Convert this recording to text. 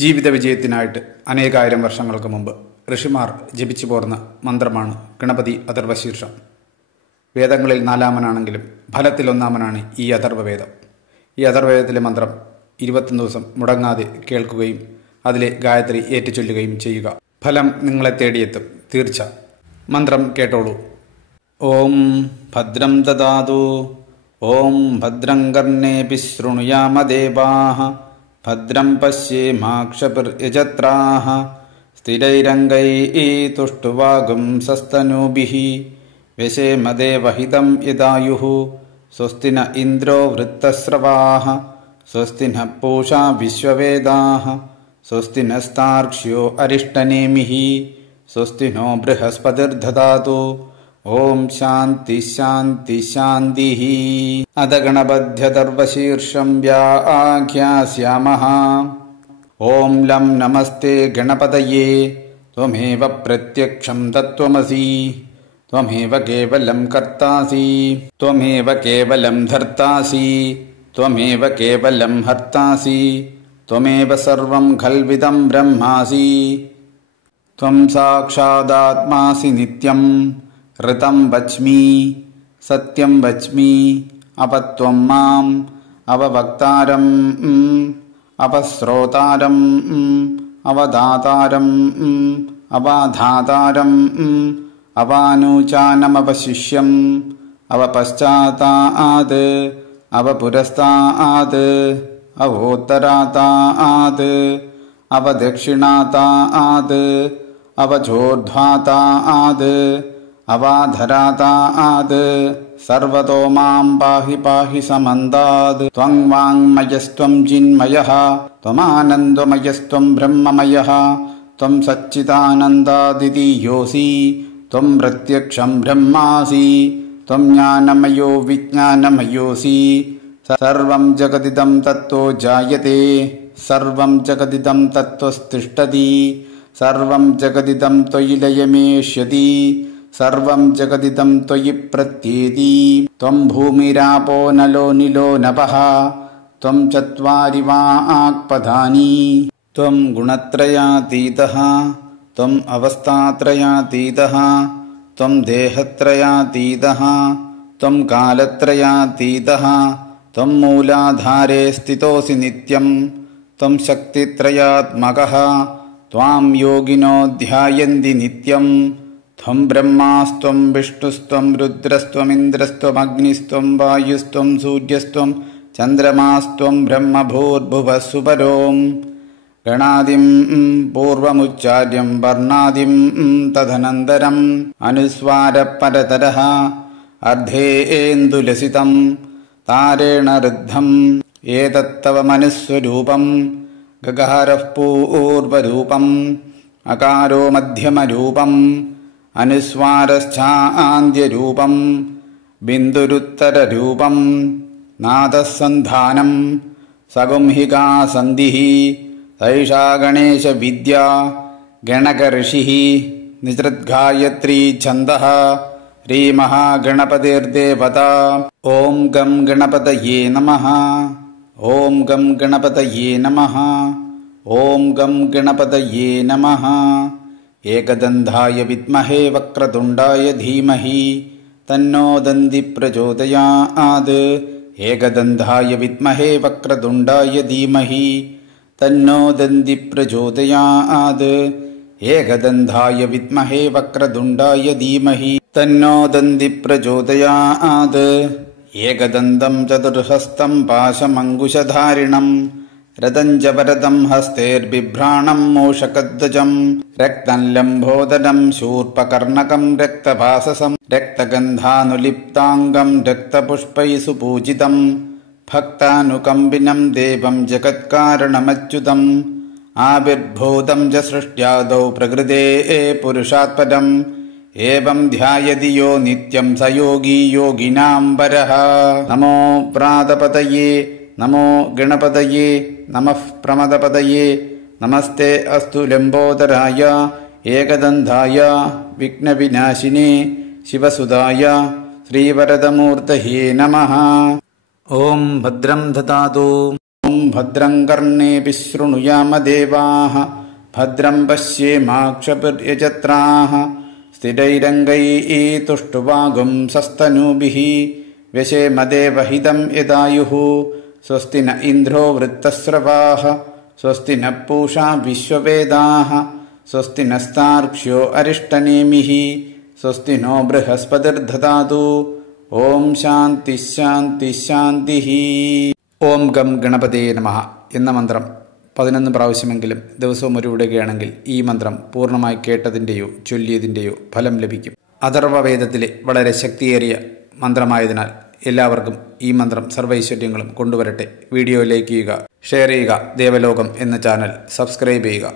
ജീവിത വിജയത്തിനായിട്ട് അനേകായിരം വർഷങ്ങൾക്ക് മുമ്പ് ഋഷിമാർ ജപിച്ചു പോർന്ന മന്ത്രമാണ് ഗണപതി അഥർവശീർഷം. വേദങ്ങളിൽ 4-മനാണെങ്കിലും ഫലത്തിൽ 1-മനാണ് ഈ അഥർവവേദം. ഈ അഥർവവേദത്തിലെ മന്ത്രം 21 ദിവസം മുടങ്ങാതെ കേൾക്കുകയും അതിലെ ഗായത്രി ഏറ്റുചൊല്ലുകയും ചെയ്യുക. ഫലം നിങ്ങളെ തേടിയെത്തും, തീർച്ച. മന്ത്രം കേട്ടോളൂ. ഓം ഭദ്രം ദദാതു. ഓം ഭദ്രം കർണേഭിഃ ശൃണുയാമ ദേവാഃ. ഭദ്രം പശ്യേമാക്ഷപിർയജത്രാഃ. സ്ഥിരൈരംഗൈഃ തുഷ്ടുവാഗുംസസ്തനൂഭിഃ. വ്യശേമ ദേവഹിതം യദായുഃ. സ്വസ്തി ന ഇന്ദ്രോ വൃത്തസ്രവാഃ. സ്വസ്തി ന പൂഷാ വിശ്വവേദാഃ. സ്വസ്തി നസ്താർക്ഷ്യോ അരിഷ്ടനേമിഃ. സ്വസ്തി നോ ബൃഹസ്പതിർദധാതു. ഓം ശാന്തി ശാന്തി ശാന്തിഃ. അഥ ഗണപത്യഥർവശീർഷം വ്യാഖ്യാസ്യാമഃ. ഓം ലം നമസ്തേ ഗണപതയേ. ത്വമേവ പ്രത്യക്ഷം തത്വമസി. ത്വമേവ കേവലം കർത്താസി. ത്വമേവ കേവലം ധർത്താസി. ത്വമേവ കേവലം ഹർത്താസി. ത്വമേവ സർവം ഖൽവിദം ബ്രഹ്മാസി. ത്വം സാക്ഷാദാത്മാസി നിത്യം. ഋതം വച്മി, സത്യം വച്മി. അപത്വം മാം അവവക്താരം അപശ്രോതാരം അവദാതാരം അവാധാതാരം അവാനൂചാനമവശിഷ്യം അവപശ്ചാത്താത് അവപുരസ്താത് അവോത്തരാത്താത് അവദക്ഷിണാത്താത് അവചോർധ്വാത്താത് അവാധരാതാത്. സർവതോ മാം പാഹി പാഹി സമന്താത്. ത്വം വാങ്മയസ്ത്വം ചിന്മയഃ. ത്വമാനന്ദമയസ്ത്വം ബ്രഹ്മമയഃ. ത്വം സച്ചിദാനന്ദാദിതീയോസി. ത്വം പ്രത്യക്ഷം ബ്രഹ്മാസി. ത്വം ജ്ഞാനമയോ വിജ്ഞാനമയോസി. സർവം ജഗദിദം തത്വോ ജായത്തെ. സർവം ജഗദിദം തത്വസ്തിഷ്ഠതി. സർവം ജഗദിദം ത്വയി ലയമേഷ്യതി. സർവം ജഗദിദം ത്വയി പ്രത്യേതി. ത്വം ഭൂമിരാപോ നലോ നിലോ നഭഃ. ത്വം ചത്വാരി വാക്പദാനി. ത്വം ഗുണത്രയാതീതഃ. ത്വം അവസ്ഥാത്രയാതീതഃ. ത്വം ദേഹത്രയാതീതഃ. ത്വം കാലത്രയാതീതഃ. ത്വം മൂലാധാരേ സ്ഥിതോസി നിത്യം. ത്വം ശക്തിത്രയാത്മകഃ. ത്വാം യോഗിനോ ധ്യായന്തി നിത്യം. ത്വം ബ്രഹ്മാസ്ത്വം വിഷ്ണുസ്ത്വം രുദ്രസ്ത്വമിന്ദ്രസ്ത്വമഗ്നിസ്ത്വം വായുസ്ത്വം സൂര്യസ്ത്വം ചന്ദ്രമാസ്ത്വം ബ്രഹ്മഭൂർഭുവഃ സുപരോം. ഗണാദിം പൂർവമുച്ചാര്യം വർണ്ണാദിം തദനന്തരം. അനുസ്വാരപരതരഃ അർദ്ധേന്ദുലസിതം താരേണ ഋദ്ധം. ഏതത്തവ മനുസ്വരൂപം. ഗഗഹരഃ പൂർവരൂപം. അകാരോ മധ്യമരൂപം. അനുസ്വാരശ്ചാന്ത്യരൂപം. ബിന്ദുരുത്തരരൂപം. നാദസന്ധാനം. സഗുംഹികാ സന്ധിഃ. സൈഷാ ഗണേശ വിദ്യ. ഗണകഋഷിഃ. നിസൃദ്ഗായത്രീ ഛന്ദഃ. ശ്രീമഹാഗണപതിർദേവത. ഓം ഗം ഗണപതയേ നമഃ. ഓം ഗം ഗണപതയേ നമഃ. ഓം ഗം ഗണപതയേ നമഃ. ഏകദന്തായ വിദ്മഹേ വക്രതുണ്ടായ ധീമഹി തന്നോ ദന്തി പ്രചോദയാത്. ഏകദന്തായ വിദ്മഹേ വക്രതുണ്ടായ ധീമഹി തന്നോ ദന്തി പ്രചോദയാത്. ഏകദന്തായ വിദ്മഹേ വക്രതുണ്ടായ ധീമഹി തന്നോ ദന്തി പ്രചോദയാത്. ഏകദന്തം ചതുർഹസ്തം പാശമങ്കുശധാരിണം. രഥം ച വരദം ഹസ്തേർബിഭ്രാണം മൂഷകധ്വജം. രക്തം ലംബോദരം ശൂർപകർണകം രക്തഭാസസം. രക്തഗന്ധാനുലിപ്താംഗം രക്തപുഷ്പൈഃ സുപൂജിതം. ഭക്താനുകമ്പിനം ദേവം ജഗത്കാരണമച്യുതം. ആവിർഭൂതം ച സൃഷ്ട്യാദൗ പ്രകൃതേ പുരുഷാത് പരം. ഏവം ധ്യായതി യോ നിത്യം സ യോഗി യോഗിനാം വരഃ. നമോ പ്രാതപതയേ. നമോ ഗണപതയേ. നമഃ പ്രമദപതയേ. നമസ്തേ അസ്തു ലംബോദരായ ഏകദന്തായ വിഘ്നവിനാശിനേ ശിവസുതായ ശ്രീവരദമൂർത്തയേ നമഃ. ഓം ഭദ്രം ദദാതു. ഭദ്രം കർണേഭിः ശൃണുയാമ ദേവാः ഭദ്രം പശ്യേമാക്ഷഭിർയജത്രാः സ്ഥിരൈരംഗൈതുष्ടുവാഗുംസस्तनूभिः व्यशेम देवहितं यदायुः स्वस्ति न इन्द्रो वृत्तस्रवाः स्वस्ति न पूषा विश्ववेदाः स्वस्ति नस्तार्क्ष्यो अरिष्टनेमिः स्वस्ति नो बृहस्पतिर्दधातु ഓം ശാന്തി ശാന്തി ശാന്തി. ഓം ഗം ഗണപതേ നമഃ എന്ന മന്ത്രം 11 പ്രാവശ്യമെങ്കിലും ദിവസവും ഉരുവിടുകയാണെങ്കിൽ ഈ മന്ത്രം പൂർണ്ണമായി കേട്ടതിൻ്റെയോ ചൊല്ലിയതിൻ്റെയോ ഫലം ലഭിക്കും. അഥർവവേദത്തിലെ വളരെ ശക്തിയേറിയ മന്ത്രമായതിനാൽ എല്ലാവർക്കും ഈ മന്ത്രം സർവൈശ്വര്യങ്ങളും കൊണ്ടുവരട്ടെ. വീഡിയോ ലൈക്ക് ചെയ്യുക, ഷെയർ ചെയ്യുക, ദേവലോകം എന്ന ചാനൽ സബ്സ്ക്രൈബ് ചെയ്യുക.